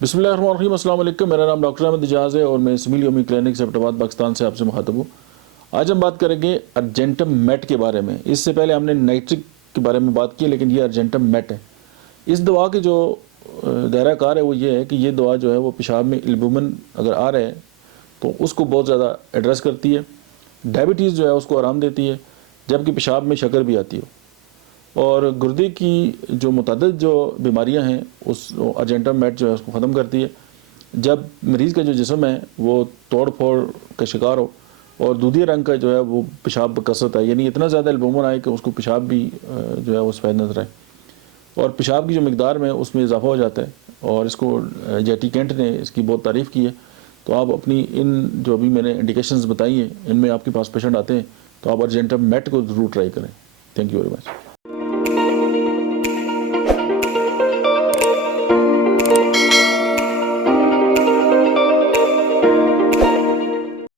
بسم اللہ الرحمن الرحیم. السلام علیکم. میرا نام ڈاکٹر احمد اجاز ہے اور میں سمیلیا کلینکس آباد پاکستان سے آپ سے مخاطب ہوں. آج ہم بات کریں گے ارجنٹم میٹ کے بارے میں. اس سے پہلے ہم نے نائٹرک کے بارے میں بات کی، لیکن یہ ارجنٹم میٹ ہے. اس دوا کی جو دائرہ کار ہے وہ یہ ہے کہ یہ دوا جو ہے وہ پیشاب میں البومن اگر آ رہے ہیں تو اس کو بہت زیادہ ایڈریس کرتی ہے. ڈائبٹیز جو ہے اس کو آرام دیتی ہے، جبکہ پیشاب میں شکر بھی آتی ہو. اور گردے کی جو متعدد جو بیماریاں ہیں اس ارجنٹم میٹ جو ہے اس کو ختم کرتی ہے. جب مریض کا جو جسم ہے وہ توڑ پھوڑ کا شکار ہو اور دودھی رنگ کا جو ہے وہ پیشاب بکثرت ہے، یعنی اتنا زیادہ البومن آئے کہ اس کو پیشاب بھی جو ہے وہ سفید نظر آئے اور پیشاب کی جو مقدار میں اس میں اضافہ ہو جاتا ہے. اور اس کو جیٹی کینٹ نے اس کی بہت تعریف کی ہے. تو آپ اپنی ان جو ابھی میں نے انڈیکیشنز بتائی ہیں ان میں آپ کے پاس پیشنٹ آتے ہیں تو آپ ارجنٹم میٹ کو ضرور ٹرائی کریں. Thank you very much.